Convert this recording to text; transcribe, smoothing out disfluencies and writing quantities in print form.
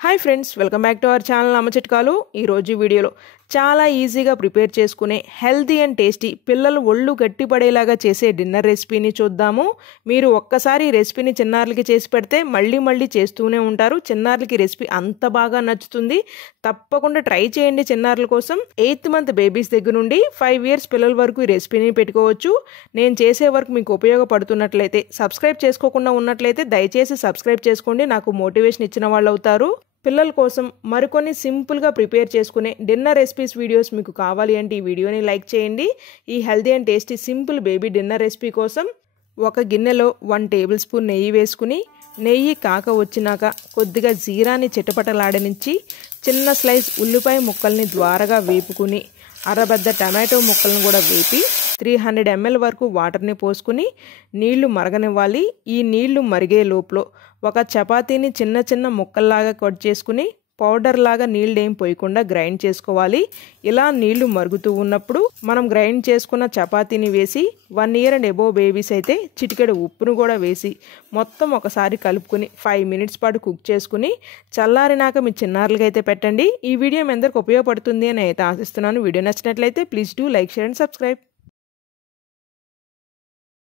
Hi friends, welcome back to our channel అమ్మ చిట్కాలు. ఈరోజు వీడియోలో చాలా ఈజీగా ప్రిపేర్ చేసుకునే హెల్తీ అండ్ టేస్టీ పిల్లలు ఒళ్ళు గట్టిపడేలాగా చేసే డిన్నర్ రెసిపీని చూద్దాము. మీరు ఒక్కసారి ఈ రెసిపీని చిన్నారులకి చేసి పెడితే మళ్ళీ చేస్తూనే ఉంటారు. చిన్నారులకి రెసిపీ అంత బాగా నచ్చుతుంది. తప్పకుండా ట్రై చేయండి. చిన్నారుల కోసం 8th మంత్ బేబీస్ దగ్గర నుండి 5 years పిల్లల వరకు ఈ రెసిపీని పెట్టుకోవచ్చు. నేను చేసే వరకు మీకు ఉపయోగపడుతున్నట్లయితే, సబ్స్క్రైబ్ చేసుకోకుండా ఉన్నట్లయితే దయచేసి సబ్స్క్రైబ్ చేసుకోండి. నాకు మోటివేషన్ ఇచ్చిన వాళ్ళు అవుతారు. పిల్లల కోసం మరికొన్ని సింపుల్గా ప్రిపేర్ చేసుకునే డిన్నర్ రెసిపీస్ వీడియోస్ మీకు కావాలి అంటే ఈ వీడియోని లైక్ చేయండి. ఈ healthy and tasty simple baby dinner recipe కోసం ఒక గిన్నెలో 1 tablespoon నెయ్యి వేసుకుని, నెయ్యి కాక వచ్చినాక కొద్దిగా జీరాని చిటపటలాడనిచ్చి, చిన్న స్లైస్ ఉల్లిపాయ ముక్కల్ని ద్వారగా వేపుకుని, అరబద్ద టమాటో ముక్కలను కూడా వేపి 300 ml వరకు వాటర్ని పోసుకుని నీళ్లు మరగనివ్వాలి. ఈ నీళ్లు మరిగే లోపల ఒక చపాతీని చిన్న ముక్కల్లాగా కట్ చేసుకుని పౌడర్ లాగా నీళ్ళు ఏం పోయకుండా గ్రైండ్ చేసుకోవాలి. ఇలా నీళ్లు మరుగుతూ ఉన్నప్పుడు మనం గ్రైండ్ చేసుకున్న చపాతీని వేసి 1 year and above బేబీస్ అయితే చిటికెడు ఉప్పును కూడా వేసి మొత్తం ఒకసారి కలుపుకుని 5 minutes పాటు కుక్ చేసుకుని చల్లారినాక మీ చిన్నారులకి అయితే పెట్టండి. ఈ వీడియో మీ అందరికి ఉపయోగపడుతుంది అని అయితే ఆశిస్తున్నాను. వీడియో నచ్చినట్లయితే please do like, share and subscribe.